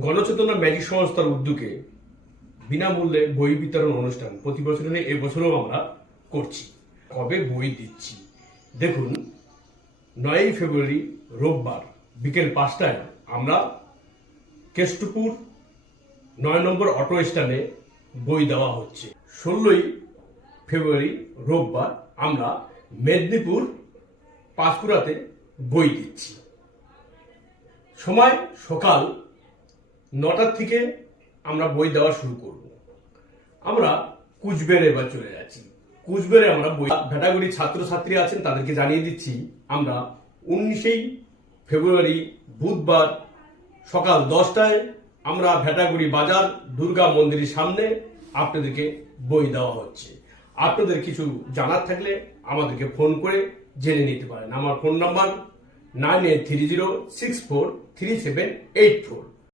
গণচেতনা magic সংস্থার উদ্যোগে বিনামূল্যে বই বিতরণ অনুষ্ঠান প্রতি বছরের এবছরও আমরা করছি। কবে বই দিচ্ছি দেখুন, 9ই ফেব্রুয়ারি রোববার বিকেল 5টায় আমরা কেষ্টপুর 9 নম্বর অটো স্ট্যান্ডে বই দেওয়া হচ্ছে। 16ই ফেব্রুয়ারি রোববার আমরা মেদিনীপুর পাঁশকুড়াতে বই দিচ্ছি। সময় সকাল 9টার থেকে আমরা বই দেওয়া শুরু করব। আমরা কুচবিহারে এবার চলে যাচ্ছি। কুচবিহারে আমরা বই ভেটাগুড়ি ছাত্রছাত্রী আছেন তাদেরকে জানিয়ে দিচ্ছি, আমরা 19 ফেব্রুয়ারি বুধবার সকাল 10টায় আমরা ভেটাগুড়ি বাজার দুর্গা মন্দিরের সামনে আপনাদেরকে বই দেওয়া হচ্ছে। আপনাদের কিছু জানার থাকলে আমাদেরকে ফোন করে জেনে নিতে পারেন। আমার ফোন নাম্বার 9830643784।